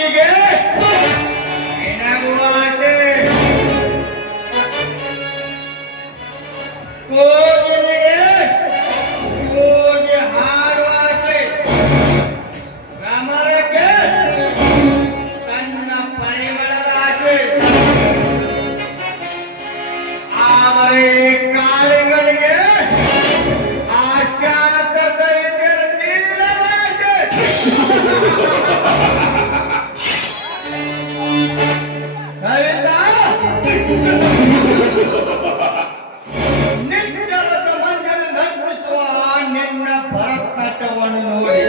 ಅಕ್ಕಿಗೆ ನಿನಗೂ ಆಸೆ, ಕೋಗಿಲಿಗೆ ಕೂಗಿ ಹಾಡುವ ಆಸೆ, ಭ್ರಮರಕ್ಕೆ ತನ್ನ ಪರಿಮಳದ ಆಸೆ. ಆದರೆ ಕಾಳಿಗಳಿಗೆ ಆಶಾತ ಸವಿತರ ಶೀಲದ ಆಸೆ. ಸವಿತಾ, ನಿತ್ಯದ ಸಮಂಜನ ನರ್ತಿಸುವ ನಿನ್ನ ಭರತನಾಟ್ಯವನ್ನು ನೋಡಿ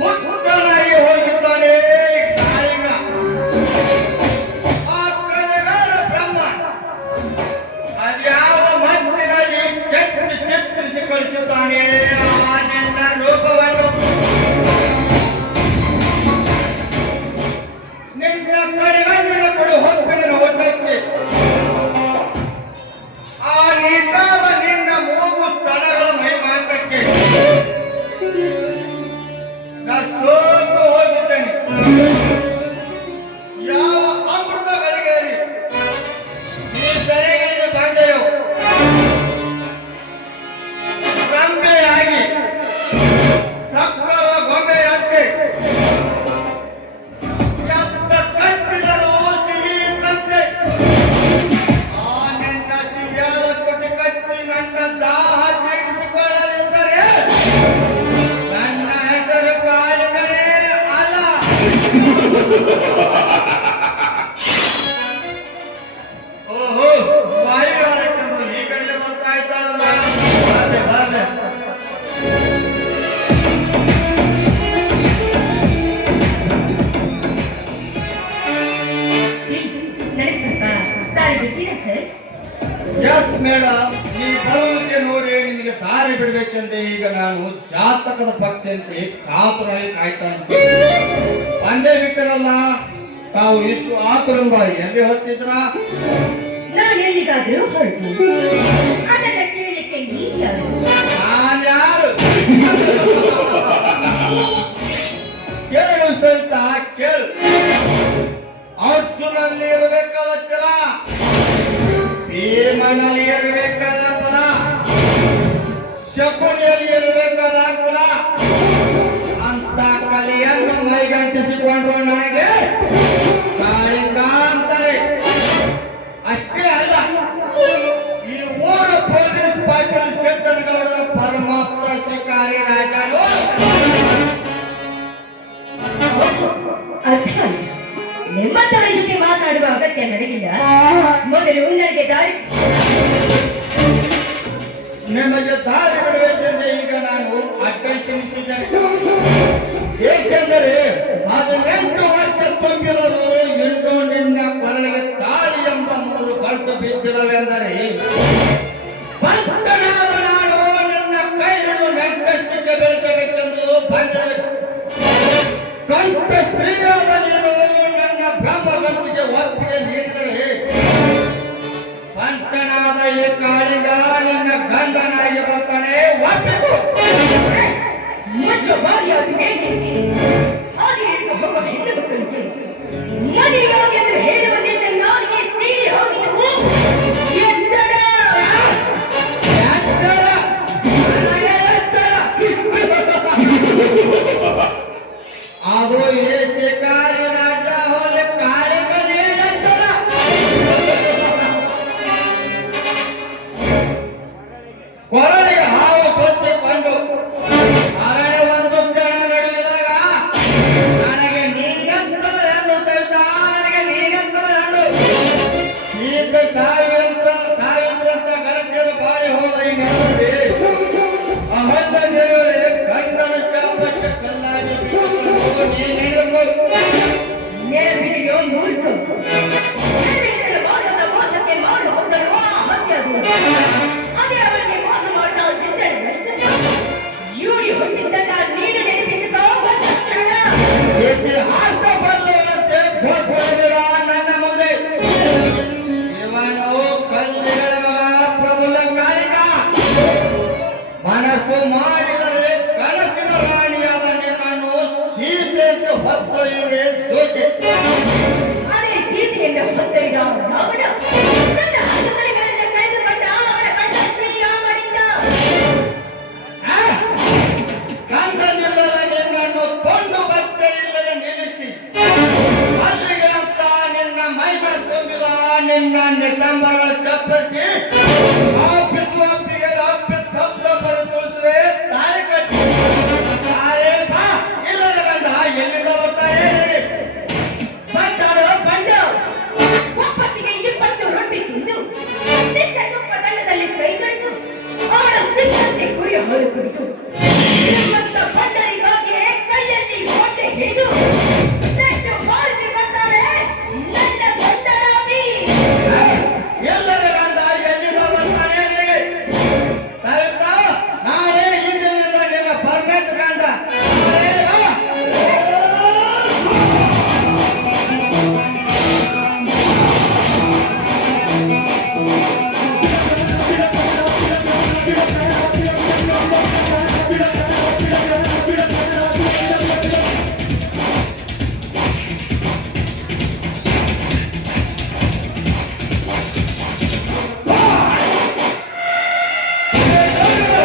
ಹುಚ್ಚನಾಗಿ ಹೋಗಿದ್ದಾನೆ ಕಾಳಿಂಗ. ಆ ಕಲೆಗಾರ ಬ್ರಹ್ಮ ಅದ್ಯಾವ ಮತ್ತಿನಲ್ಲಿ ಕೆತ್ತಿ ಚಿತ್ರಿಸಿ ಕಳಿಸುತ್ತಾನೆ ಆ ನಿನ್ನ ರೂಪವನ್ನು. ನಿನ್ನ ಕಡೆಗಣ್ಣಿನ ಕೊಡು ಹೊಪ್ಪಿನ ಹೊಟ್ಟಕ್ಕೆ ಆ ನೀಟಾದ ನಿನ್ನ ಮೂಗು ಸ್ತನಗಳ ಮೈಮಾಟಕ್ಕೆ ನಾ ಸೋತು ಹೋಗಿದ್ದೇನೆ. ಯಾವ ಅಮೃತ ಗಳಿಗೆಯಲ್ಲಿ ಈ ತೆರೆಗಿಳಿದು ಬಂದೆಯೋ ಗೊಂಬೆಯಾಗಿ ಸಕ್ಕರ ಗೊಂಬೆಯಂತೆ ಎತ್ತ ಕಚ್ಚಿದರೂ ಸಿಹಿಯಿದ್ದಂತೆ ಆ ನಿನ್ನ ಸಿಹಿಯಾದ ಕೊಟ್ಟು ಕಚ್ಚಿ ನನ್ನ ದಾಹ ತೀರಿಸಿಕೊಳ್ಳಲಿದ್ದರೆ ನನ್ನ ಹೆಸರು ಕಾಳಿಗನೇ ಅಲ್ಲ. ಓಹೋ, ವಾಯುವಾರಕ್ಕಂದು ಈ ಕಡೆ ಬರ್ತಾ ಇದ್ದಾಳಲ್ಲ. ಬರ್ಲೆ ಬರ್ಲೆ. ನನಗೆ ಸ್ವಲ್ಪ ದಾರಿ ಬಿಡ್ತೀರಾ ಸರ್? ಎಸ್ ಮೇಡಮ್, ಈ ಬರುವಿಕೆ ನೋಡಿ ನಿಮಗೆ ದಾರಿ ಬಿಡಬೇಕೆಂದೇ ಈಗ ನಾನು ಜಾತಕದ ಪಕ್ಷಂತೆ ಕಾತುರಾಗಿ ಕಾಯ್ತಾ ಇದ್ದೇನೆ. ಬಂದೇ ಬಿಟ್ಟರಲ್ಲ, ತಾವು ಇಷ್ಟು ಆತುರದಿಂದ ಎಲ್ಲಿ ಹೊತ್ತಿದ್ರ? ನಾನು ಎಲ್ಲಿಗಾದ್ರೂ ಹೊರಟು ಅದನ್ನ ಕೇಳಲಿಕ್ಕೆ ನೀವು ಯಾರು? ನಾನ್ಯಾರು? ಕೇಳು ಸಹಿತ ಕೇಳು. ಅರ್ಜುನಲ್ಲಿ ಇರಬೇಕಾದ ಛಲ, ಭೀಮನಲ್ಲಿ ಇರಬೇಕಾದ ಫಲ, ಶಕುನಿಯಲ್ಲಿ ಇರಬೇಕಾದ ಕುಲ ಅಂತ ಕಲೆಯನ್ನು ಮೈಗಂಟಿಸಿಕೊಂಡ್ರು ನನಗೆ ಕಾಳಿಂಗ ಅಂತಾರೆ. ಅಷ್ಟೇ ಅಲ್ಲ, ಈ ಊರ ಪೊಲೀಸ್ ಪಾಟೀಲ್ ಸಿದ್ದನಗೌಡರ ಪರಮಾಪ್ತ ಶಿಕಾರಿ ರಾಜರು. ಅರ್ಥ ನಿಮ್ಮಂತರ ಜೊತೆ ಮಾತನಾಡುವ ಅಗತ್ಯ ನನಗಿಲ್ಲ. ಮೊದಲು ನನಗೆ ದಾರಿ ನಿಮಗೆ ದಾರಿ ಬಿಡಬೇಕೆಂದೇ ಈಗ ನಾನು ಅಡ್ಡೈಸಿ ನಿಂತಿದ್ದೇನೆ. ಏಕೆಂದರೆ 18 ವರ್ಷ ತುಂಬಿರಲು ಇನ್ನೂ ನಿನ್ನ ಕೊರಳಿಗೆ ತಾಳಿ ಎಂಬ 3 ಗಂಟು ಬಿದ್ದಿಲ್ಲವೆಂದರೆ ಭಕ್ತನಾದ ನಾನು ನನ್ನ ಕೈ ಹಿಡಿದು ನೆಂಟಷ್ಟಿಗೆ ಬೆಳೆಸಬೇಕೆಂದು ಬಂದಿರಬೇಕು. ಕಂಠ ಶ್ರೀಯಾದ ನೀನು ನನ್ನ ಬ್ರಹ್ಮ ಗಂಟಿಗೆ ಒಪ್ಪಿಗೆ ನೀಡಿದರೆ ಪಂಟನಾದ ಈ ಕಾಳಿಗ ನಿನ್ನ ಗಂಡನಾಗಿ ಬರ್ತಾನೆ. ಒಪ್ಪಿತು. ಮುಚ್ಚು ಬಾರಿಯಾಗಿ ಆದಿಯನ್ನು ಒಬ್ಬ ಹೆಣ್ಣು ಮಕ್ಕಳಿಗೆ ಮದುವೆಯಾಗಿ ಎಂದು ಹೇಳುವ ನಿನ್ನ ನಾಲಿಗೆ ಸೀಳಿ ಹೋಗಿದ್ದು ಎಚ್ಚರ. ಎಚ್ಚರ, ನನಗೆ ಎಚ್ಚರ. ಅದು ಈ ಶಿಕಾರಿ ರಾಜ ಹೋಲಿ ಕಾಳಿಗನೇ ಎಚ್ಚರ. ಕೊರಳಿಗೆ ಹಾವು ಸುತ್ತಿಕೊಂಡು ಅರಣ್ಯ ಒಂದು ಕ್ಷಣ ನಡೆಯುವಾಗ ನನಗೆ ನೀನೆಂತಲ ಹೆಣ್ಣು ಸಹಿತ, ನನಗೆ ನೀನೆಂತಲ ಹೆಣ್ಣು. ಶೀತ ಸಾವಿತ್ರ ಅಂತ ಗರತಿಯನ್ನು ಬಾಳಿ ಹೋದ ಈ ನೆಲದಲ್ಲಿ ಅಹಲ್ಯ ದೇವರೇ ಗಂಡನ ಶಾಪಕ್ಕೆ ಕಲ್ಲಾಗಿ ಬಿದ್ದು ನೀನು ಹಿಡಿದುಕೋ. ನೇರವಿದೆಯೋ ಮೂರ್ಖ ಬಾರದ ಮೋಸಕ್ಕೆ ಮಾಡು ಹೋದಲ್ವಾ ಹತ್ಯದು. ಅದೇ ಅವರಿಗೆ ಮೋಸ ಮಾಡ್ತಾ ಹೊಂದಿದ್ದರೆ ಯೂರಿ ಹೊಂದಿದ್ದನ್ನ ನೀನು ನೆನಪಿಸಿಕೋ. ಇತಿಹಾಸ ಬಲ್ಲವಂತೆ ಘೋಷಿಸಿದ ನನ್ನ ಮುಂದೆ ಇವನು ಕಲ್ಲಿಗಳ ಮಗ ಪ್ರಬಲ ಕಾಳಿಗ. ಮನಸ್ಸು ಮಾಡಿದರೆ ಕನಸಿನ ರಾಣಿಯಾದ ನಿನ್ನನ್ನು ಹೊತ್ತೊಯ್ಯುವೆ ಜೋಕೆ. ಅದೇ ಸೀತೆಯನ್ನು ಹೊತ್ತೊಯ್ದ ರಾವಣ ತನ್ನ ಹಸುಗಳೆಗಳನ್ನು ಕಳೆದುಕೊಂಡ ಅವಳ ಅಣ್ಣ ಶ್ರೀರಾಮನಿಂದ. ಗಂಡನಿಲ್ಲದ ನಿನ್ನನ್ನು ಕೊಂಡು ಬಟ್ಟೆ ಇಲ್ಲದೆ ನಿಲ್ಲಿಸಿ ಅಲ್ಲಿಗೆ ಅಂತ ನಿನ್ನ ಮೈಬಳ ತುಂಬಿದ ನಿನ್ನ ನಿತಂಬರಗಳು ಚಪ್ಪರಿಸಿ ಆಪಿಸುವ ಅಪ್ಪಿಗೆ ಅಪ್ಪಿದ ಶಬ್ದ ಪದ ತುಳಿಸುವೆ ತಾಳಿ ಕಟ್ಟಿ. ತಾರೇ ಬಾ ಇಲ್ಲದ ಗಂಡ ಎಲ್ಲಿಂದ ಬರ್ತಾರೆ? ಬಂಡಾರೋ ಬಂಡ ಒಪ್ಪತ್ತಿಗೆ 20 ರೊಟ್ಟಿ ತಿಂದು ಸಿಕ್ಕ ತುಪ್ಪ ದಂಡದಲ್ಲಿ ಕೈ ತೊಳೆದು ಅವಳ ಸಿಕ್ಕಂತೆ ಕುರಿ ಹಾಲು ಕುಡಿದು ಶ್ರೀಮಂತ ಬಂಡರಿಗಾಗಿ ಕೈಯಲ್ಲಿ ಕೋಟೆ ಹಿಡಿದು ನೆಟ್ಟು ಬಾರಿಸಿ ಬರ್ತಾರೆ ನನ್ನ ಬಂಡರಾಗಿ. ಎಲ್ಲರ ಗಂಡ ಎಲ್ಲಿಂದ ಬರ್ತಾನೆ? ಸರಿತಾ ನಾನೇ ಹಿಂದಿನಿಂದ ನಿನ್ನ ಪರ್ಮನೆಂಟ್ ಗಂಡ. ತಾರೇ ಬಾ.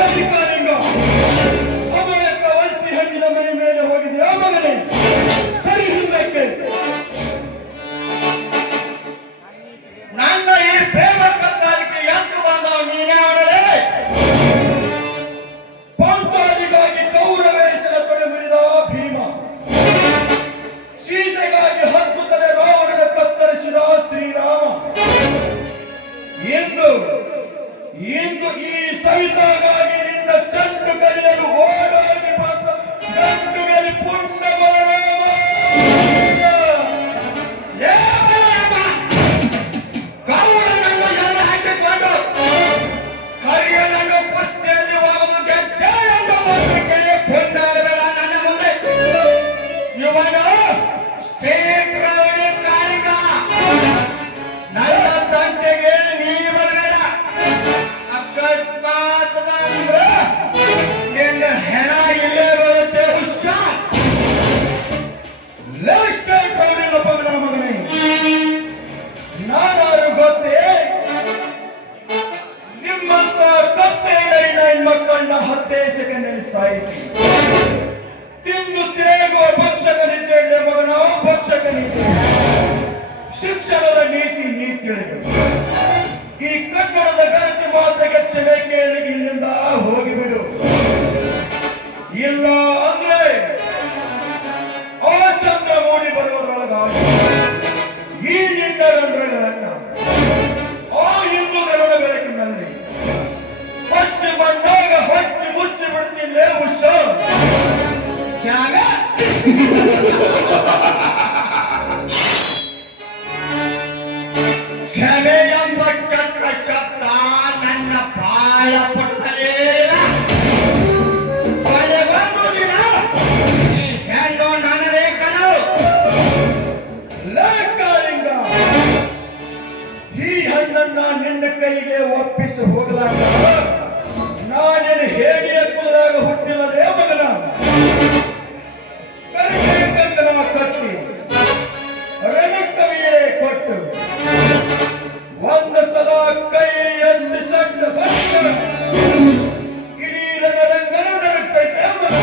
ಅಧಿಕಾರಿಗಳು ಅಮಾಯಕ ಒಂಟಿ ಹಣ್ಣಿನ ಮೈ ಮೇಲೆ ಹೋಗಿದೆ. ಆ ಮಗನೇ ಸರಿ ಹಿಂದಕ್ಕೆ. ನನ್ನ ಈ ಪ್ರೇಮ ಕದ್ದಾಲಿಕೆ ಎಂದು ಬಂದವ ನೀನೇ ಅವರೇ? ಪಾಂಚಾಲಿಗಾಗಿ ಗೌರವೇಶನ ತೊಡೆ ಮುರಿದ ಭೀಮ, ಸೀತೆಗಾಗಿ 10 ತಲೆ ರಾವಣನ ಕತ್ತರಿಸಿದ ಶ್ರೀರಾಮ, ಇಂದು ಈ ಸವಿತಾಗಾಗಿ ನಿನ್ನ ಚಂಡು ಕಲಿಯಲು ಓಡಾಡಿ ಬಂದ ಗಂಡುಗಲಿ ಪುಣ್ಯ ಬಲರಾಮ. ಏ ಬಲರಾಮ, ಗೌರವನನ್ನು ಎಲ್ಲ ಹಾಕಿಕೊಂಡು ಕರಿಯನನ್ನು ಕುಸ್ತಿಯಲ್ಲಿ ಹೋಗಲು ಗೆದ್ದೆ ಎಂದು ಮಾತ್ರಕ್ಕೆ ಕೊಂಡಾಡಬೇಡ ನನ್ನ ಮುಂದೆ. ಇವನು ಸ್ಟೇಟ್ ರೌಡಿ ಕಾಳಿಗ. ನನ್ನ ತಂಟೆಗೆ ನೀ ಬರಬೇಡ. ಅಕಸ್ಮಾತ್ ಬಂದ್ರೆ ನಿನ್ನ ಹೆಣ ಇಲ್ಲೇ ಬರುತ್ತೆ. ಹುಷಾರ್. ಲೇಸ್ಟ್ ಕೌರಿನ ಪಗನ ಮಗನೇ, ನಾನಾರು ಗೊತ್ತೇ? ನಿಮ್ಮಂತ ಕತ್ತೆ ಹೆಣ್ಮಕ್ಕಳನ್ನ 10 ಸೆಕೆಂಡ್ ಸಾಯಿಸಿ ತಿಂದು ತೇಗುವ ಭಕ್ಷಕನಿದ್ದೇನೆ ಮಗನ, ಭಕ್ಷಕನಿದ್ದೆ. ಶಿಕ್ಷಣದ ನೀತಿ ನೀ ತಿಳಿದು ಈ ಕನ್ನಡದ ಗಣತಿ ಮಾತೆಗೆ ಕ್ಷಮೆ ಕೇಳಿ ಇಲ್ಲಿಂದ ಹೋಗಿಬಿಡು. ಇಲ್ಲ ಅಂದ್ರೆ ಆ ಚಂದ್ರ ಮೂಡಿ ಬರುವುದರೊಳಗಾಗಿ ಈ ನಿನ್ನ ರಂಧ್ರಗಳನ್ನ ಆ ಹಿಂದೂ ನೆಲದ ಬೆಳಕಿನಲ್ಲಿ ಹಚ್ಚಿ ಬಂದಾಗ ಹಚ್ಚಿ ಮುಚ್ಚಿ ಬಿಡ್ತಿಲ್ಲೇ ಹುಷಾರ್. ಜಾಗ ಕ್ಷಮೆ ಎಂಬ ಕೆಟ್ಟ ಶಬ್ದ ನನ್ನ ಬಾಯ ಪಟ್ಟಲೇ ಇಲ್ಲ. ಕೊನೆಗೊಂದು ದಿನ ಈ ಹೆಣ್ಣು ನನ್ನದೇ ಕನವು. ಲೇಖಾಲಿಂಗ, ಈ ಹಣ್ಣನ್ನ ನಿನ್ನ ಕೈಗೆ ಒಪ್ಪಿಸಿ ಹೋಗಲಾಗ ನಾನೇನು ಹೇಡಿಯ ಕುಲದಾಗ ಹುಟ್ಟಿಲ್ಲದೇ ಮಗನ. ಕರಿಗೆ ಕಂಕಣ ಕಟ್ಟಿ ರಣಕವಿಯೇ ಕೊಟ್ಟು ಒಂದು ಸಲ ಕೈ ಎತ್ತಿ ಸಣ್ಣ ಬಟ್ಟ ಇಡೀ ರಂಗನ ನಡುತ್ತೈತೆ ಮಗ.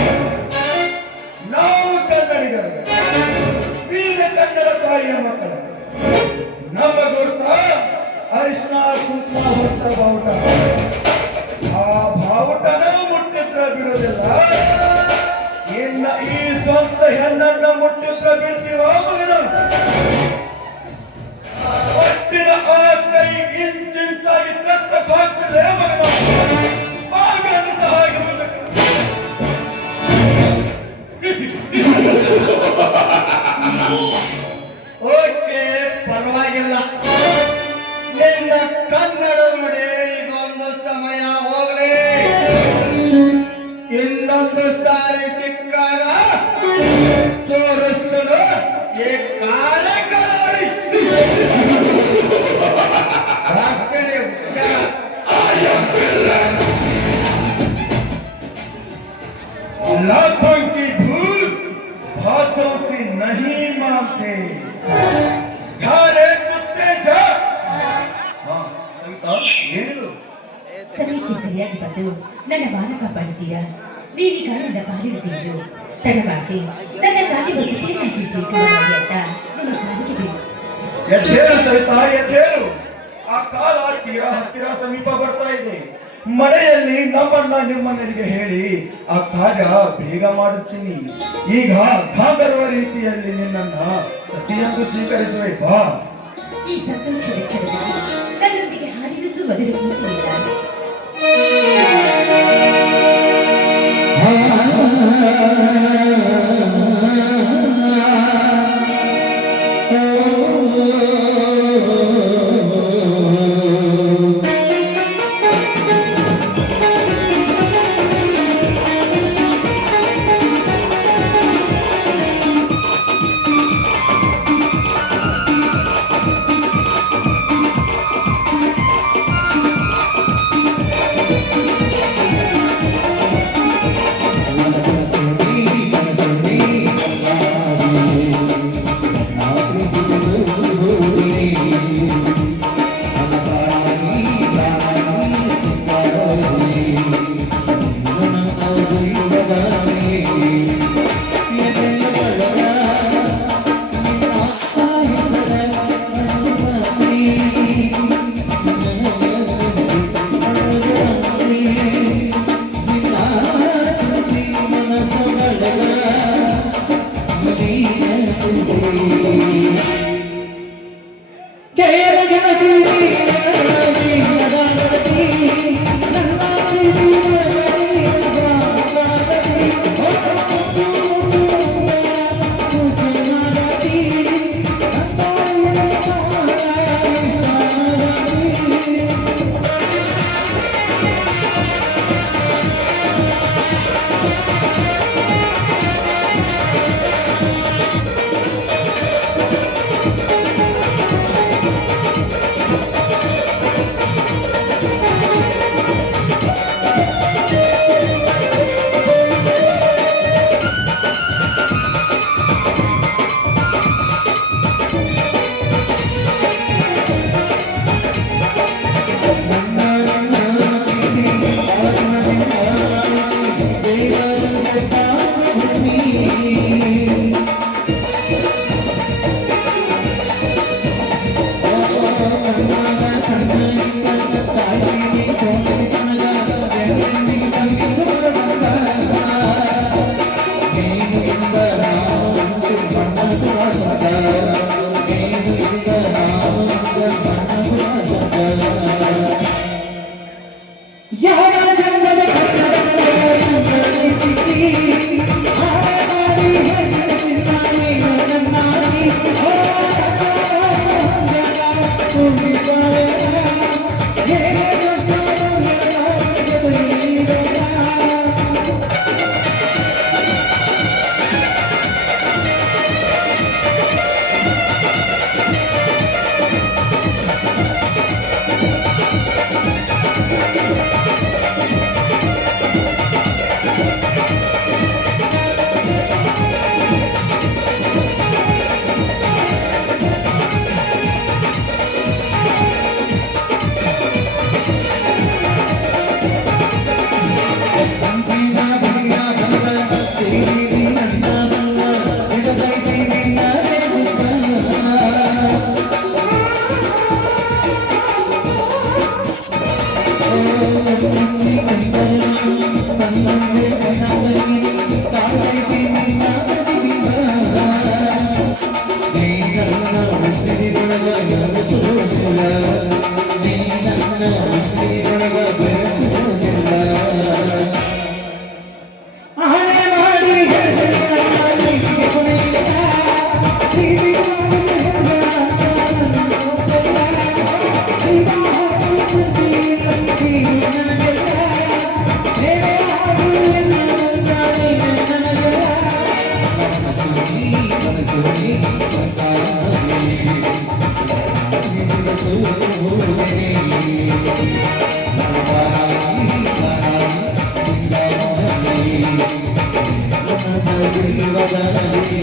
ನಾವು ಕನ್ನಡಿಗರು, ವೀರ ಕನ್ನಡ ತಾಯಿಯ ಮಕ್ಕಳು. ನಮ್ಮ ಗುರುತ ಅರಿಶಿನ ಕುಂಕುಮ ಹೊತ್ತ ಬಾವುಟ. ಆ ಬಾವುಟನ ಮುಟ್ಟಿದ್ರ ಬಿಡೋದಿಲ್ಲ. ಇನ್ನ ಈ ಸ್ವಂತ ಹೆಣ್ಣನ್ನ ಮುಟ್ಟಿದ್ರ ಬಿಡ್ತೀವ ಮಗನ. ಒಟ್ಟಿನ ಆ ಕೈ ಇಂಚಿಂಚಾಗಿ ಕತ್ತ ಸಾಕ್ತಿದೆ ಮಗನ. ಆಮೇಲೆ ಸಹ ಓಕೆ, ಪರವಾಗಿಲ್ಲ. ನಿನ್ನ ಕನ್ನಡ ನುಡಿ ಇದೊಂದು ಸಮಯ ಹೋಗಲಿ. ಇನ್ನೊಂದು ಸಾರಿ ಸಿಕ್ಕಾಗ ತೋರಿಸ್ತನು ಈ ಕಾಳೆ ಕರಾಳಿ. ರಾತ್ರಿ ಹುಷಾರ್. लाखों की भूल भात तुलसी नहीं मानते जा रे कुत्ते जा हाँ सविता ಏನಿದು ಸಮಯಕ್ಕೆ ಸರಿಯಾಗಿ ಬಂದು ನನ್ನ ಮಾನ ಕಾಪಾಡಿದ್ದೀರಾ. ನೀವೀಗ ನನ್ನ ಕಾಲಿಡುತ್ತೀರು. ತಡಮಾಡಿ ನನ್ನ ಗಾಡಿ ವಸತಿಯನ್ನು ಸ್ವೀಕಾರ ಮಾಡಿ ಅಂತ ನಿಮ್ಮ ಕಾಲಿಗೆ ಬೇಕು. ಎದ್ದೇಳು ಸವಿತಾ ಎದ್ದೇಳು. ಆ ಕಾಲ ಹತ್ತಿರ ಸಮೀಪ ಬರ್ತಾ ಇದೆ. ಮಳೆಯಲ್ಲಿ ನಿಮ್ಮನ್ನರಿಗೆ ಹೇಳಿ ಆ ಕಾರ್ಯ ಬೇಗ ಮಾಡಿಸ್ತೀನಿ. ಈಗ ಗಾಂಧರ್ವ ರೀತಿಯಲ್ಲಿ ನಿನ್ನನ್ನ ಸತಿಯೆಂದು ಸ್ವೀಕರಿಸುವೆ ಬಾ. ಈ ಸಂತೋಷದ ಕ್ಷಣದಲ್ಲಿ ನನ್ನೊಂದಿಗೆ ಹಾಡಿರುವುದು ಮೊದಲು ಕೂತಿಲ್ಲ. Thank you.